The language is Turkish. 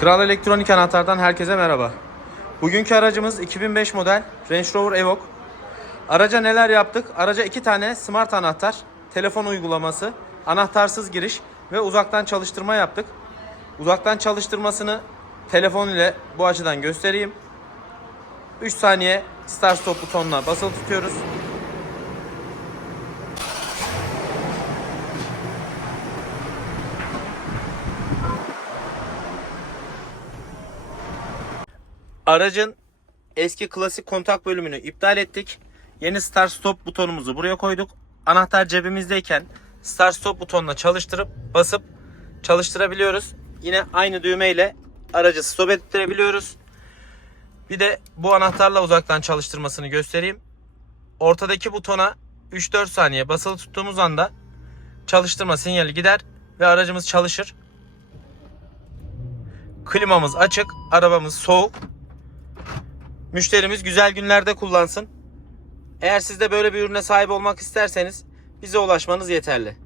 Kral Elektronik Anahtar'dan herkese merhaba. Bugünkü aracımız 2005 model Range Rover Evoque. Araca neler yaptık? Araca iki tane smart anahtar, telefon uygulaması, anahtarsız giriş ve uzaktan çalıştırma yaptık. Uzaktan çalıştırmasını telefon ile bu açıdan göstereyim. 3 saniye start stop butonuna basılı tutuyoruz. Aracın eski klasik kontak bölümünü iptal ettik. Yeni start stop butonumuzu buraya koyduk. Anahtar cebimizdeyken start stop butonuna çalıştırıp basıp çalıştırabiliyoruz. Yine aynı düğmeyle aracı stop ettirebiliyoruz. Bir de bu anahtarla uzaktan çalıştırmasını göstereyim. Ortadaki butona 3-4 saniye basılı tuttuğumuz anda çalıştırma sinyali gider ve aracımız çalışır. Klimamız açık, arabamız soğuk. Müşterimiz güzel günlerde kullansın. Eğer siz de böyle bir ürüne sahip olmak isterseniz bize ulaşmanız yeterli.